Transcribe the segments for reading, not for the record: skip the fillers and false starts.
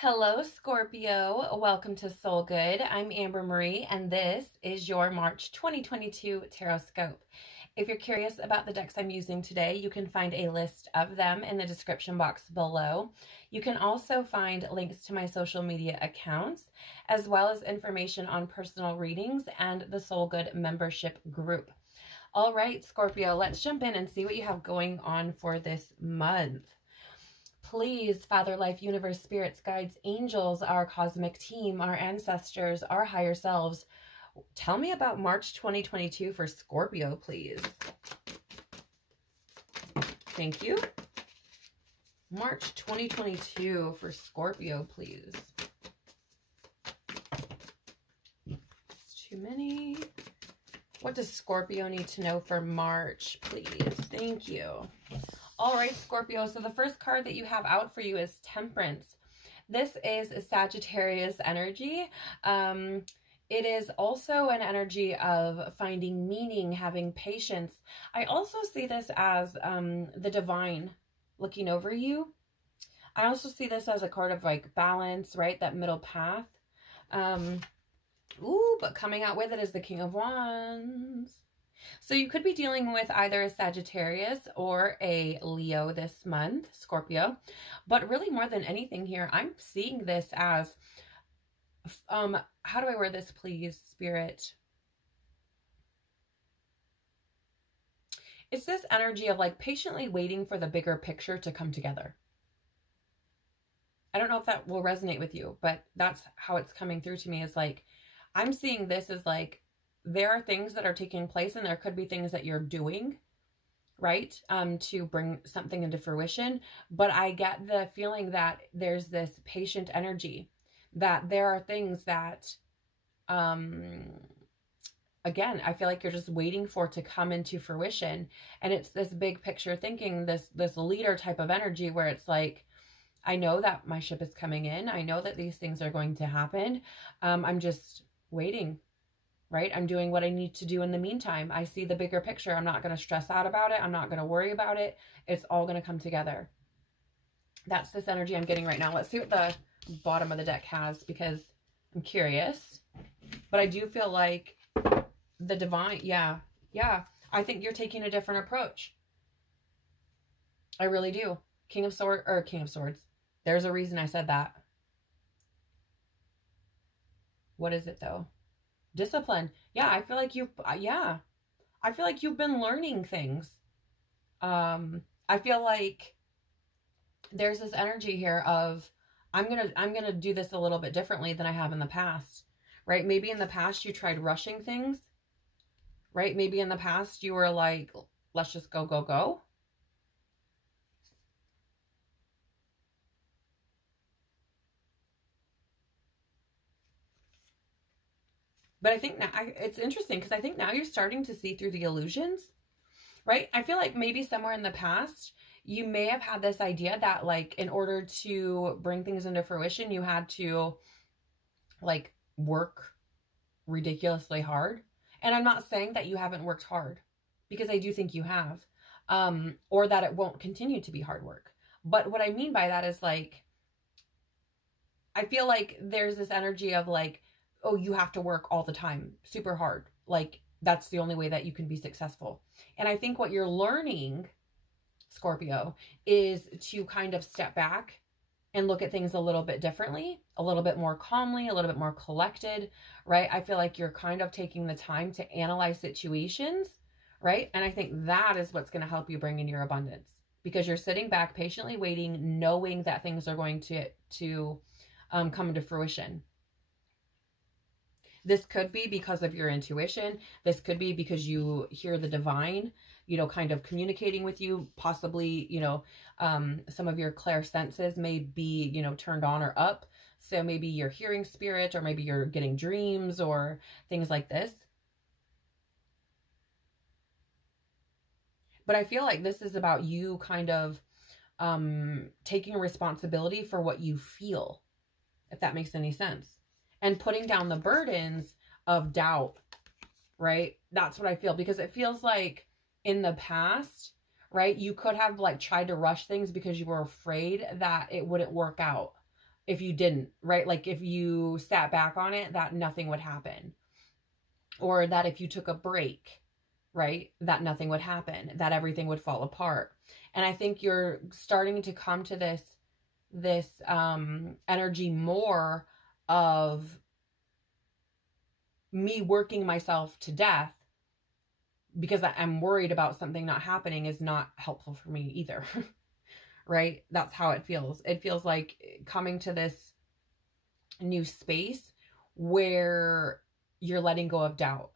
Hello, Scorpio. Welcome to Soul Good. I'm Amber Marie, and this is your March 2022 Tarotscope. If you're curious about the decks I'm using today, you can find a list of them in the description box below. You can also find links to my social media accounts, as well as information on personal readings and the Soul Good membership group. All right, Scorpio, let's jump in and see what you have going on for this month. Please, Father, Life, Universe, Spirits, Guides, Angels, our cosmic team, our ancestors, our higher selves, tell me about March 2022 for Scorpio, please. Thank you. March 2022 for Scorpio, please. It's too many. What does Scorpio need to know for March, please? Thank you. All right, Scorpio, so the first card that you have out for you is Temperance. This is a Sagittarius energy. It is also an energy of finding meaning, having patience. I also see this as the divine looking over you. I also see this as a card of like balance, right? That middle path. But coming out with it is the King of Wands. So you could be dealing with either a Sagittarius or a Leo this month, Scorpio. But really more than anything here, I'm seeing this as, how do I word this, please, Spirit? It's this energy of like patiently waiting for the bigger picture to come together. I don't know if that will resonate with you, but that's how it's coming through to me, is like, I'm seeing this as like, there are things that are taking place, and there could be things that you're doing, right, to bring something into fruition. But I get the feeling that there's this patient energy, that there are things that, again, I feel like you're just waiting for to come into fruition. And it's this big picture thinking, this leader type of energy where it's like, I know that my ship is coming in. I know that these things are going to happen. I'm just waiting. Right? I'm doing what I need to do in the meantime. I see the bigger picture. I'm not going to stress out about it. I'm not going to worry about it. It's all going to come together. That's this energy I'm getting right now. Let's see what the bottom of the deck has, because I'm curious. But I do feel like the divine, yeah. I think you're taking a different approach. I really do. King of Swords. There's a reason I said that. What is it though? Discipline. Yeah, I feel like I feel like you've been learning things. I feel like there's this energy here of I'm gonna do this a little bit differently than I have in the past, right? Maybe in the past you tried rushing things, right? Maybe in the past you were like, let's just go. But I think now, it's interesting because I think now you're starting to see through the illusions, right? I feel like maybe somewhere in the past, you may have had this idea that like, in order to bring things into fruition, you had to like work ridiculously hard. And I'm not saying that you haven't worked hard, because I do think you have, or that it won't continue to be hard work. But what I mean by that is like, I feel like there's this energy of like, oh, you have to work all the time, super hard. Like, that's the only way that you can be successful. And I think what you're learning, Scorpio, is to kind of step back and look at things a little bit differently, a little bit more calmly, a little bit more collected, right? I feel like you're kind of taking the time to analyze situations, right? And I think that is what's going to help you bring in your abundance, because you're sitting back, patiently waiting, knowing that things are going to come into fruition. This could be because of your intuition. This could be because you hear the divine, you know, kind of communicating with you. Possibly, you know, some of your clairsenses may be, you know, turned on or up. So maybe you're hearing spirit, or maybe you're getting dreams or things like this. But I feel like this is about you kind of taking responsibility for what you feel, if that makes any sense. And putting down the burdens of doubt, right? That's what I feel, because it feels like in the past, right, you could have like tried to rush things because you were afraid that it wouldn't work out. if you didn't, right? Like if you sat back on it, that nothing would happen. Or that if you took a break, right, that nothing would happen, that everything would fall apart. And I think you're starting to come to this energy more of me working myself to death because I'm worried about something not happening is not helpful for me either. Right? That's how it feels. It feels like coming to this new space where you're letting go of doubt,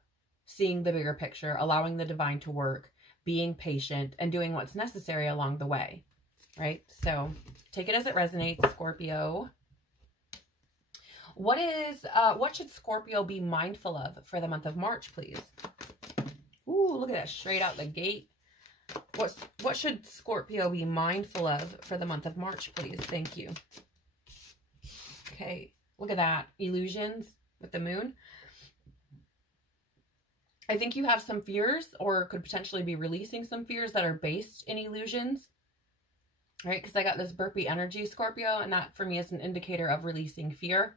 seeing the bigger picture, allowing the divine to work, being patient, and doing what's necessary along the way, right? So take it as it resonates, Scorpio. What should Scorpio be mindful of for the month of March, please? Ooh, look at that, straight out the gate. What should Scorpio be mindful of for the month of March, please? Thank you. Okay, look at that. Illusions with the moon. I think you have some fears or could potentially be releasing some fears that are based in illusions, right? Because I got this burpee energy, Scorpio, and that for me is an indicator of releasing fear.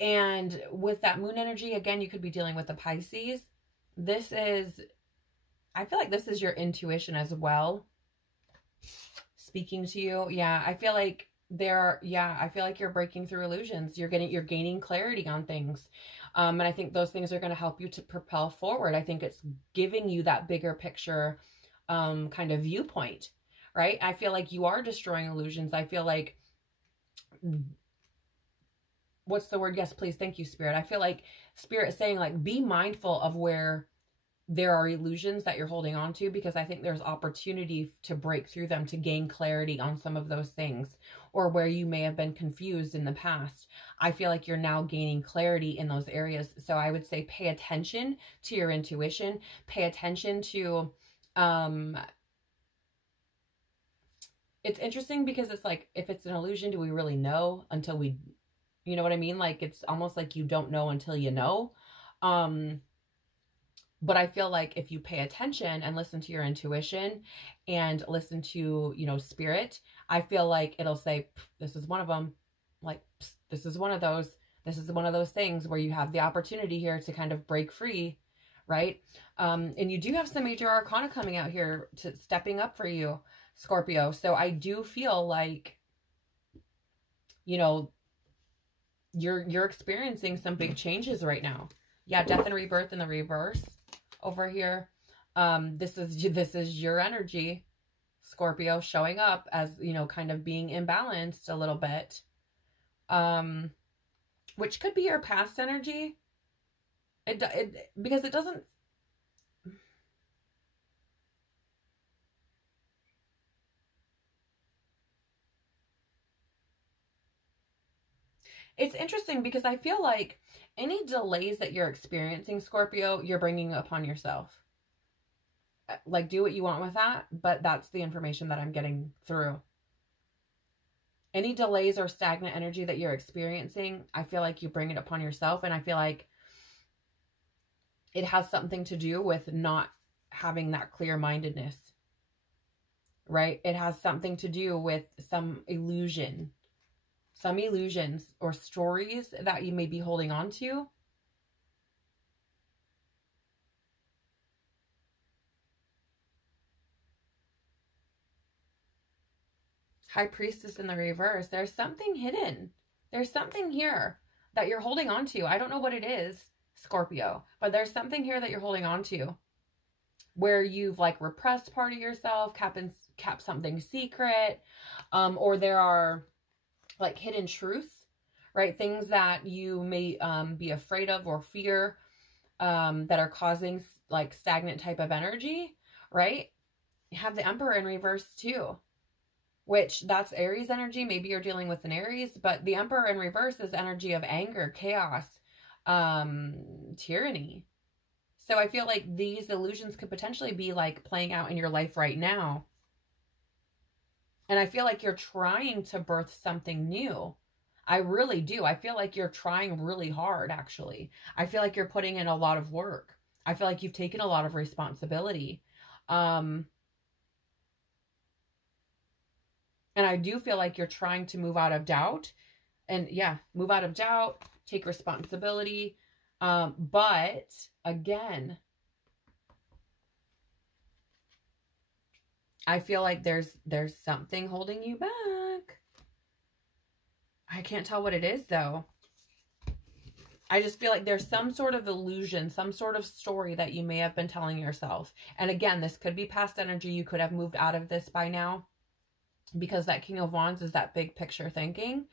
And with that moon energy, again, you could be dealing with the Pisces. I feel like this is your intuition as well speaking to you. Yeah, I feel like I feel like you're breaking through illusions. You're gaining clarity on things. And I think those things are going to help you to propel forward. I think it's giving you that bigger picture kind of viewpoint, right? I feel like you are destroying illusions. I feel like, what's the word? Yes, please. Thank you, Spirit. I feel like Spirit is saying, like, be mindful of where there are illusions that you're holding on to, because I think there's opportunity to break through them, to gain clarity on some of those things, or where you may have been confused in the past. I feel like you're now gaining clarity in those areas. So I would say pay attention to your intuition, pay attention to, it's interesting because it's like, if it's an illusion, do we really know until we, you know what I mean? Like, it's almost like you don't know until you know. But I feel like if you pay attention and listen to your intuition and listen to, you know, Spirit, I feel like it'll say, this is one of them. Like, this is one of those. This is one of those things where you have the opportunity here to kind of break free, right? And you do have some major arcana coming out here to stepping up for you, Scorpio. So I do feel like, you know, you're experiencing some big changes right now. Yeah, death and rebirth in the reverse over here. This is your energy, Scorpio, showing up as, you know, kind of being imbalanced a little bit, which could be your past energy. Because it doesn't. It's interesting because I feel like any delays that you're experiencing, Scorpio, you're bringing upon yourself. Like, do what you want with that, but that's the information that I'm getting through. Any delays or stagnant energy that you're experiencing, I feel like you bring it upon yourself, and I feel like it has something to do with not having that clear-mindedness, right? It has something to do with some illusions or stories that you may be holding on to. High Priestess in the reverse. There's something hidden. There's something here that you're holding on to. I don't know what it is, Scorpio, but there's something here that you're holding on to where you've like repressed part of yourself, kept something secret, or there are like hidden truths, right? Things that you may be afraid of or fear that are causing like stagnant type of energy, right? You have the Emperor in reverse too, which that's Aries energy. Maybe you're dealing with an Aries, but the Emperor in reverse is energy of anger, chaos, tyranny. So I feel like these illusions could potentially be like playing out in your life right now. And I feel like you're trying to birth something new. I really do. I feel like you're trying really hard, actually. I feel like you're putting in a lot of work. I feel like you've taken a lot of responsibility. And I do feel like you're trying to move out of doubt And yeah, move out of doubt, take responsibility. But again, I feel like there's something holding you back. I can't tell what it is though. I just feel like there's some sort of illusion, some sort of story that you may have been telling yourself. And again, this could be past energy. You could have moved out of this by now, because that King of Wands is that big picture thinking.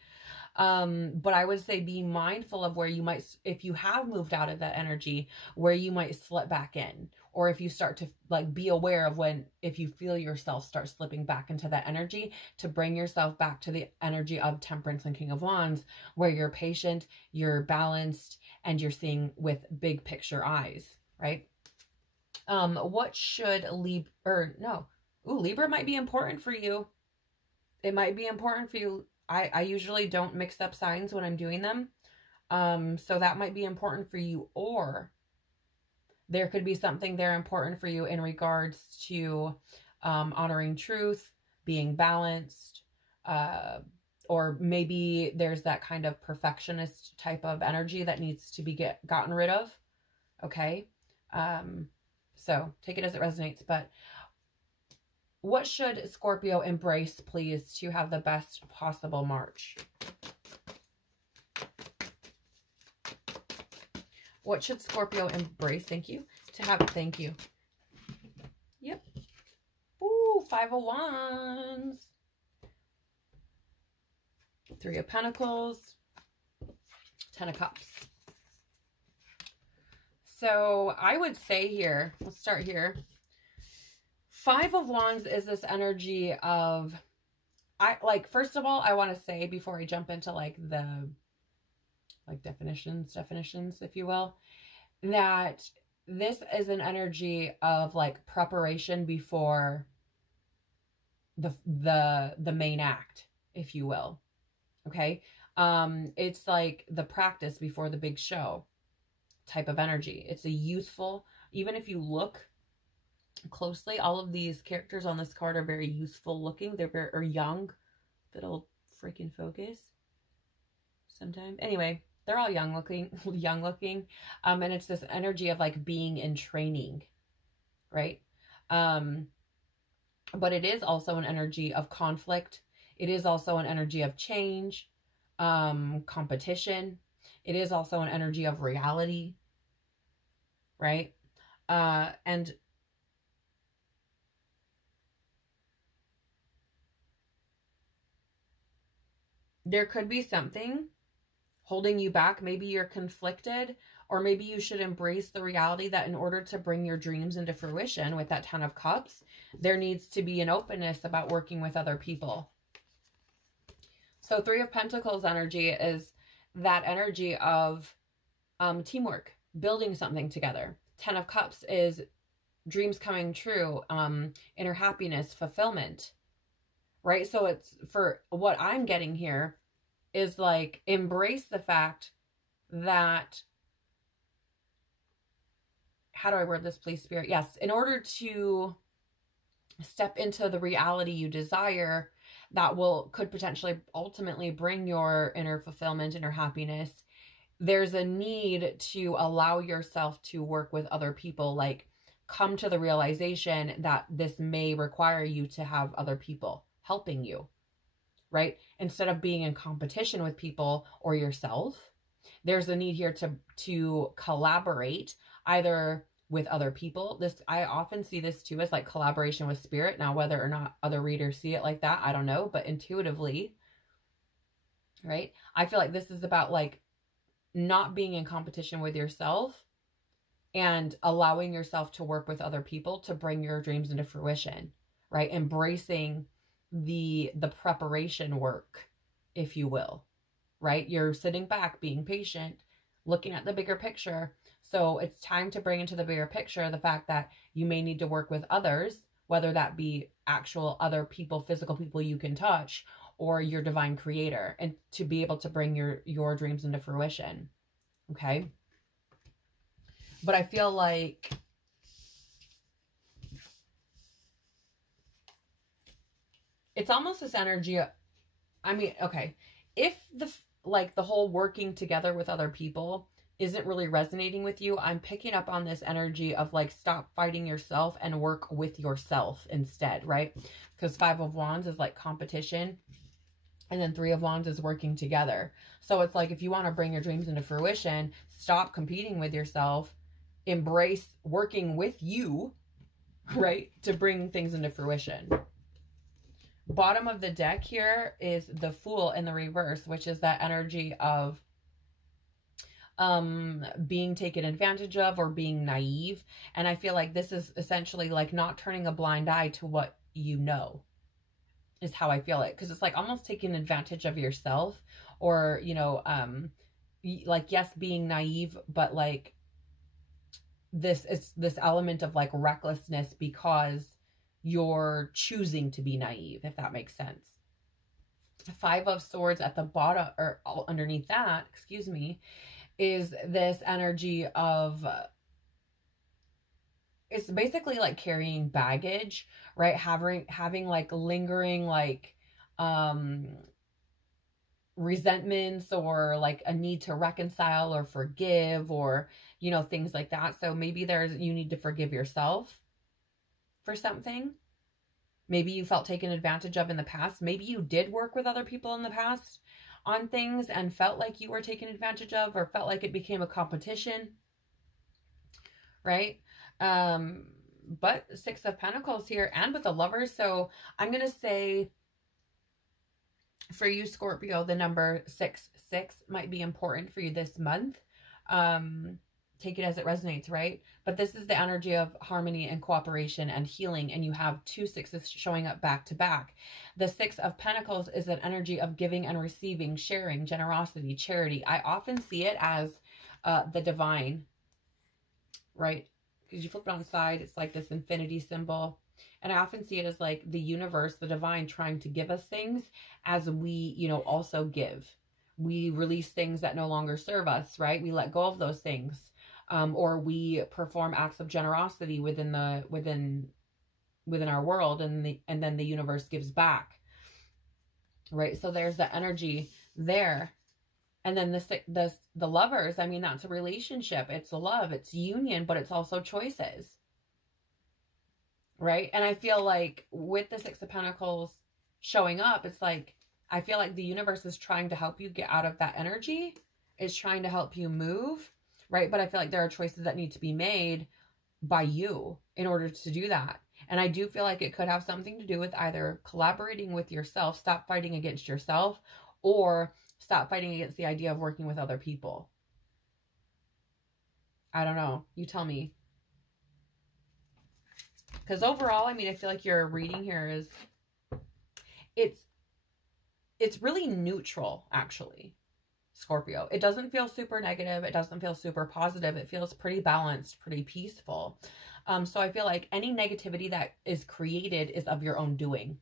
But I would say be mindful of where you might, if you have moved out of that energy, where you might slip back in, or if you start to like be aware of when, if you feel yourself start slipping back into that energy, to bring yourself back to the energy of Temperance and King of Wands, where you're patient, you're balanced, and you're seeing with big picture eyes, right? What should Libra might be important for you. It might be important for you. I usually don't mix up signs when I'm doing them. So that might be important for you, or there could be something there important for you in regards to honoring truth, being balanced, or maybe there's that kind of perfectionist type of energy that needs to be gotten rid of. Okay. So take it as it resonates, but what should Scorpio embrace, please, to have the best possible March? What should Scorpio embrace? Thank you. Thank you. Yep. Ooh, 5 of Wands. 3 of Pentacles. 10 of Cups. So I would say here, let's start here. 5 of Wands is this energy of, first of all, I want to say before I jump into like the definitions, if you will, that this is an energy of like preparation before the main act, if you will. Okay. It's like the practice before the big show type of energy. It's a youthful, even if you look closely, all of these characters on this card are very youthful looking. They're very young. That'll freaking focus sometimes. Anyway, they're all young looking. And it's this energy of like being in training, right? But it is also an energy of conflict. It is also an energy of change, competition. It is also an energy of reality, right? And there could be something holding you back. Maybe you're conflicted, or maybe you should embrace the reality that in order to bring your dreams into fruition with that 10 of Cups, there needs to be an openness about working with other people. So 3 of Pentacles energy is that energy of teamwork, building something together. 10 of Cups is dreams coming true, inner happiness, fulfillment, right? So it's, for what I'm getting here is like, embrace the fact that, how do I word this, please, Spirit? Yes, in order to step into the reality you desire, that could potentially ultimately bring your inner fulfillment, inner happiness, there's a need to allow yourself to work with other people, like come to the realization that this may require you to have other people helping you, right? Instead of being in competition with people or yourself, there's a need here to collaborate either with other people. I often see this too as like collaboration with spirit. Now, whether or not other readers see it like that, I don't know, but intuitively, right? I feel like this is about like not being in competition with yourself and allowing yourself to work with other people to bring your dreams into fruition, right? Embracing the preparation work, if you will, right? You're sitting back, being patient, looking at the bigger picture. So it's time to bring into the bigger picture the fact that you may need to work with others, whether that be actual other people, physical people you can touch, or your divine creator, and to be able to bring your dreams into fruition. Okay. But I feel like it's almost this energy. I mean, okay, if like the whole working together with other people isn't really resonating with you. I'm picking up on this energy of like, stop fighting yourself and work with yourself instead, right? Because 5 of Wands is like competition. And then 3 of Wands is working together. So it's like, if you want to bring your dreams into fruition, stop competing with yourself, embrace working with you, right? To bring things into fruition. Bottom of the deck here is the Fool in the reverse, which is that energy of being taken advantage of or being naive. And I feel like this is essentially like not turning a blind eye to what you know, is how I feel it. Because it's like almost taking advantage of yourself, or, you know, like, yes, being naive, but like this element of like recklessness because you're choosing to be naive, if that makes sense. 5 of Swords at the bottom, or underneath that, excuse me, is this energy of, it's basically like carrying baggage, right? Having like lingering, like, resentments, or like a need to reconcile or forgive, or, you know, things like that. So maybe you need to forgive yourself for something. Maybe you felt taken advantage of in the past. Maybe you did work with other people in the past on things and felt like you were taken advantage of, or felt like it became a competition, right? But 6 of Pentacles here, and with the Lovers. So I'm going to say for you, Scorpio, the number 666 might be important for you this month. Take it as it resonates, right? But this is the energy of harmony and cooperation and healing, and you have 2 6s showing up back to back. The 6 of Pentacles is an energy of giving and receiving, sharing, generosity, charity. I often see it as the divine, right? Because you flip it on the side, it's like this infinity symbol. And I often see it as like the universe, the divine, trying to give us things as we, you know, also give. We release things that no longer serve us, right? We let go of those things. Or we perform acts of generosity within our world, and then the universe gives back, right? So there's the energy there. And then the Lovers, I mean, that's a relationship. It's love, it's union, but it's also choices, right? And I feel like with the 6 of Pentacles showing up, it's like, I feel like the universe is trying to help you get out of that energy. It's trying to help you move, right? But I feel like there are choices that need to be made by you in order to do that. And I do feel like it could have something to do with either collaborating with yourself, stop fighting against yourself, or stop fighting against the idea of working with other people. I don't know. You tell me. Because overall, I mean, I feel like your reading here is, it's really neutral, actually, Scorpio. It doesn't feel super negative. It doesn't feel super positive. It feels pretty balanced, pretty peaceful. So I feel like any negativity that is created is of your own doing.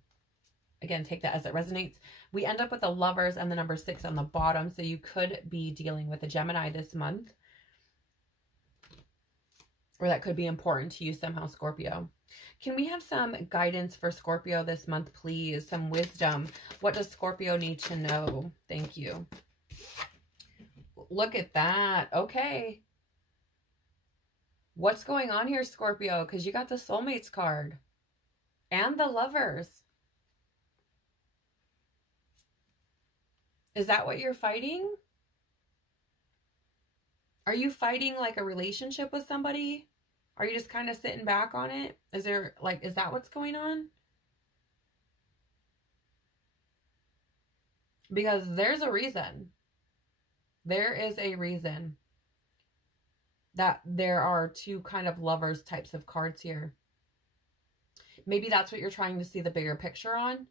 Again, take that as it resonates. We end up with the Lovers and the number 6 on the bottom. So you could be dealing with a Gemini this month, or that could be important to you somehow, Scorpio. Can we have some guidance for Scorpio this month, please? Some wisdom. What does Scorpio need to know? Thank you. Look at that. Okay. What's going on here, Scorpio? Because you got the Soulmates card and the Lovers. Is that what you're fighting? Are you fighting like a relationship with somebody? Are you just kind of sitting back on it? Is that what's going on? Because there's a reason. There is a reason that there are 2 kind of Lovers types of cards here. Maybe that's what you're trying to see the bigger picture on.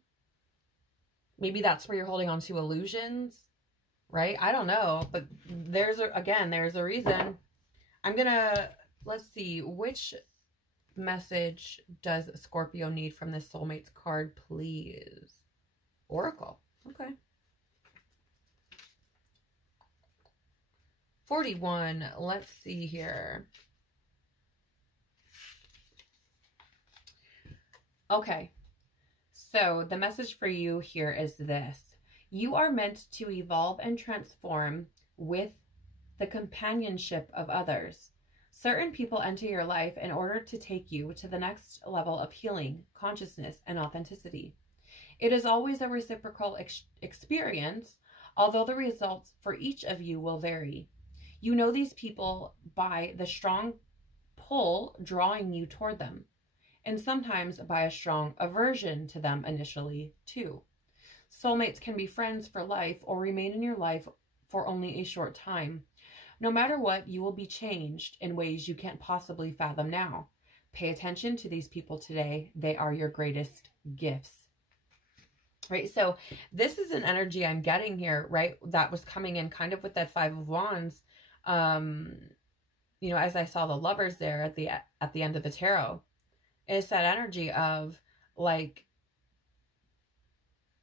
Maybe that's where you're holding on to illusions, right? I don't know, but there's a reason. Let's see, which message does Scorpio need from this Soulmates card, please? Oracle. Okay. 41. Let's see here. Okay. So the message for you here is this. You are meant to evolve and transform with the companionship of others. Certain people enter your life in order to take you to the next level of healing, consciousness, and authenticity. It is always a reciprocal experience, although the results for each of you will vary. You know these people by the strong pull drawing you toward them, and sometimes by a strong aversion to them initially, too. Soulmates can be friends for life or remain in your life for only a short time. No matter what, you will be changed in ways you can't possibly fathom now. Pay attention to these people today. They are your greatest gifts. Right? So this is an energy I'm getting here, right? That was coming in kind of with that Five of Wands. You know, as I saw the Lovers there at the end of the tarot, it's that energy of like,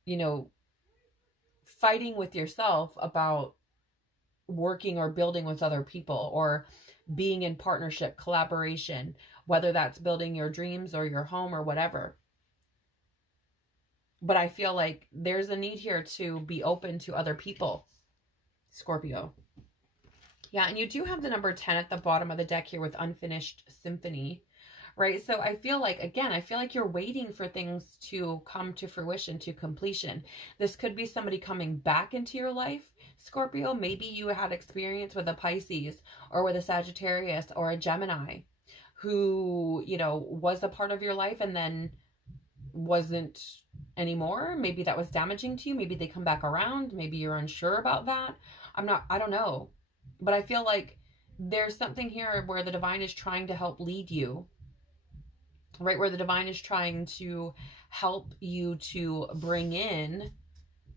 you know, fighting with yourself about working or building with other people, or being in partnership, collaboration, whether that's building your dreams or your home or whatever. But I feel like there's a need here to be open to other people, Scorpio. Yeah, and you do have the number 10 at the bottom of the deck here with Unfinished Symphony, right? So I feel like, again, I feel like you're waiting for things to come to fruition, to completion. This could be somebody coming back into your life, Scorpio. Maybe you had experience with a Pisces or with a Sagittarius or a Gemini who, you know, was a part of your life and then wasn't anymore. Maybe that was damaging to you. Maybe they come back around. Maybe you're unsure about that. I don't know. But I feel like there's something here where the divine is trying to help lead you, right? Where the divine is trying to help you to bring in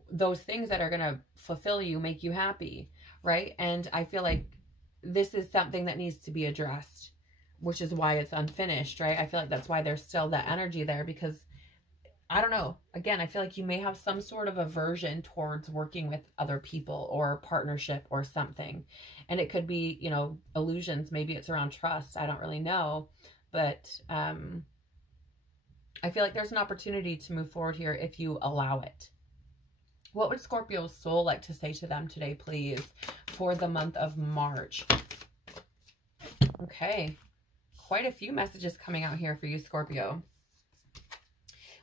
those things that are going to fulfill you, make you happy, right? And I feel like this is something that needs to be addressed, which is why it's unfinished, right? I feel like that's why there's still that energy there, because I don't know. Again, I feel like you may have some sort of aversion towards working with other people or partnership or something. And it could be, you know, illusions. Maybe it's around trust. I don't really know. But I feel like there's an opportunity to move forward here if you allow it. What would Scorpio's soul like to say to them today, please, for the month of March? Okay. Quite a few messages coming out here for you, Scorpio.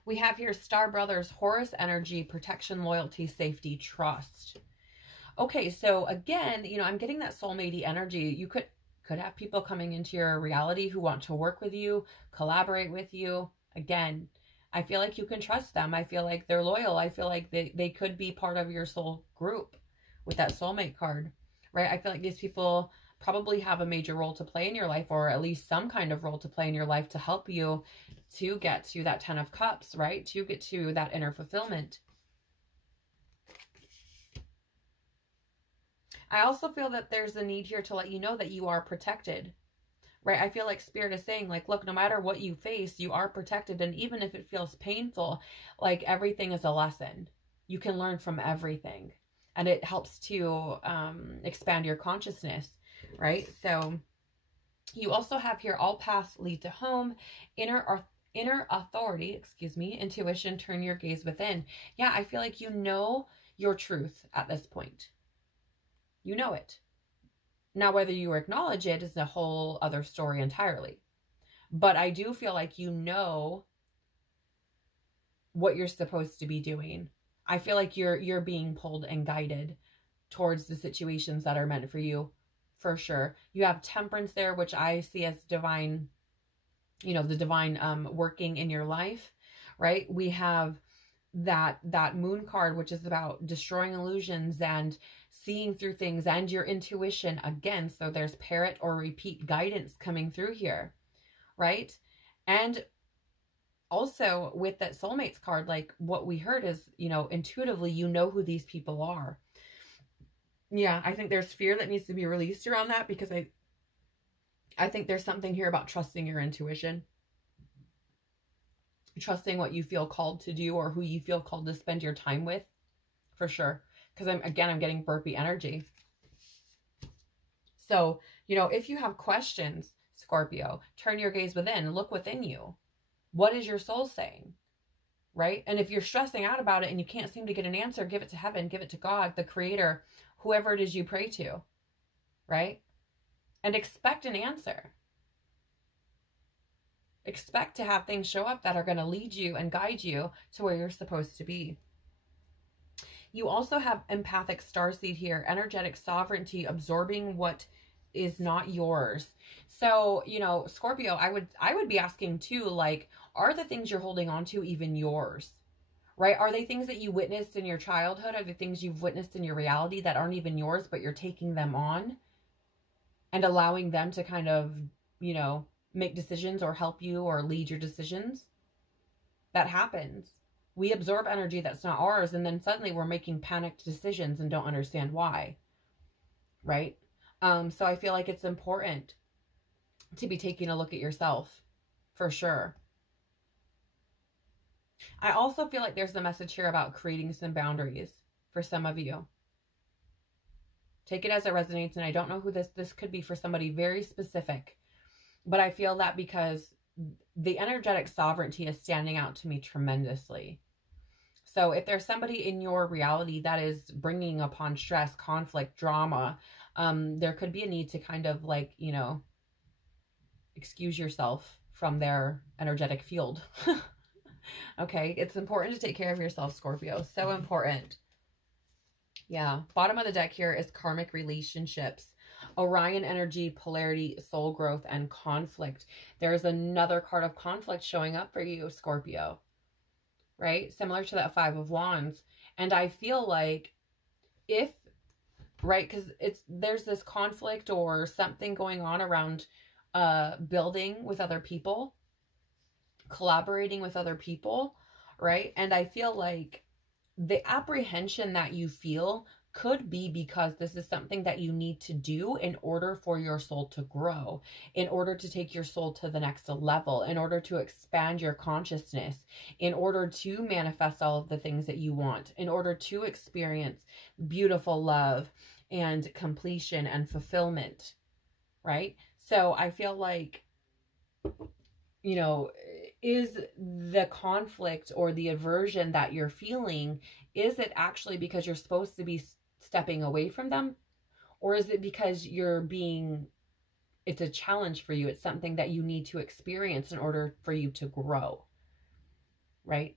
We have here Star Brothers, Horus energy, protection, loyalty, safety, trust. Okay, so again, you know, I'm getting that soulmate-y energy. You could have people coming into your reality who want to work with you, collaborate with you. Again, I feel like you can trust them. I feel like they're loyal. I feel like they could be part of your soul group with that soulmate card, right? I feel like these people probably have a major role to play in your life, or at least some kind of role to play in your life to help you to get to that 10 of Cups, right? To get to that inner fulfillment. I also feel that there's a need here to let you know that you are protected, right? I feel like Spirit is saying, like, look, no matter what you face, you are protected. And even if it feels painful, like, everything is a lesson. You can learn from everything. And it helps to expand your consciousness, right? So you also have here, all paths lead to home, inner authority, intuition, turn your gaze within. Yeah, I feel like you know your truth at this point. You know it. Now, whether you acknowledge it is a whole other story entirely. But I do feel like you know what you're supposed to be doing. I feel like you're being pulled and guided towards the situations that are meant for you, for sure. You have Temperance there, which I see as divine, you know, the divine working in your life, right? We have that Moon card, which is about destroying illusions and seeing through things, and your intuition again. So there's parrot or repeat guidance coming through here, right? And also with that soulmates card, like what we heard is, you know, intuitively, you know who these people are. Yeah, I think there's fear that needs to be released around that, because I think there's something here about trusting your intuition. Trusting what you feel called to do, or who you feel called to spend your time with, for sure. Because I'm getting burpee energy. So, you know, if you have questions, Scorpio, turn your gaze within, look within you. What is your soul saying? right? And if you're stressing out about it and you can't seem to get an answer, give it to heaven, give it to God, the creator, whoever it is you pray to, right? And expect an answer. Expect to have things show up that are going to lead you and guide you to where you're supposed to be. You also have empathic starseed here, energetic sovereignty, absorbing what is not yours. So, you know, Scorpio, I would be asking too, like, are the things you're holding on to even yours? Right? Are they things that you witnessed in your childhood? Are they things you've witnessed in your reality that aren't even yours, but you're taking them on and allowing them to kind of, you know, make decisions or help you or lead your decisions? That happens. We absorb energy that's not ours, and then suddenly we're making panicked decisions and don't understand why, right? So I feel like it's important to be taking a look at yourself, for sure. I also feel like there's a message here about creating some boundaries for some of you. Take it as it resonates, and I don't know who this could be for somebody very specific, but I feel that because the energetic sovereignty is standing out to me tremendously. So if there's somebody in your reality that is bringing upon stress, conflict, drama, there could be a need to kind of like, you know, excuse yourself from their energetic field. Okay, it's important to take care of yourself, Scorpio. So important. Yeah, bottom of the deck here is karmic relationships. Orion energy, polarity, soul growth, and conflict. There's another card of conflict showing up for you, Scorpio. Right? Similar to that Five of Wands. And I feel like if, right, because there's this conflict or something going on around building with other people, collaborating with other people, right? And I feel like the apprehension that you feel could be because this is something that you need to do in order for your soul to grow, in order to take your soul to the next level, in order to expand your consciousness, in order to manifest all of the things that you want, in order to experience beautiful love and completion and fulfillment, right? So I feel like, you know, is the conflict or the aversion that you're feeling, is it actually because you're supposed to be stepping away from them? Or is it because it's a challenge for you? It's something that you need to experience in order for you to grow, right?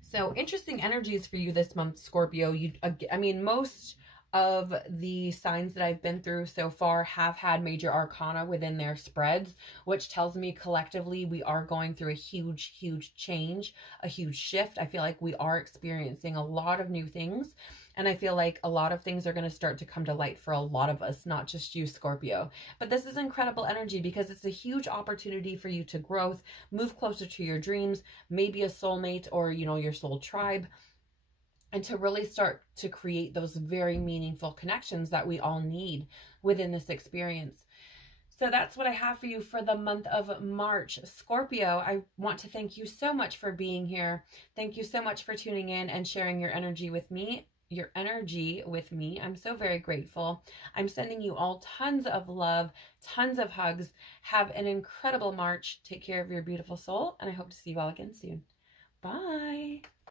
So interesting energies for you this month, Scorpio. I mean, most of the signs that I've been through so far have had major arcana within their spreads, which tells me collectively we are going through a huge, huge change, a huge shift. I feel like we are experiencing a lot of new things, and I feel like a lot of things are going to start to come to light for a lot of us, not just you, Scorpio. But this is incredible energy because it's a huge opportunity for you to growth, move closer to your dreams, maybe a soulmate or, you know, your soul tribe, and to really start to create those very meaningful connections that we all need within this experience. So that's what I have for you for the month of March. Scorpio, I want to thank you so much for being here. Thank you so much for tuning in and sharing your energy with me. I'm so very grateful. I'm sending you all tons of love, tons of hugs. Have an incredible March. Take care of your beautiful soul, and I hope to see you all again soon. Bye.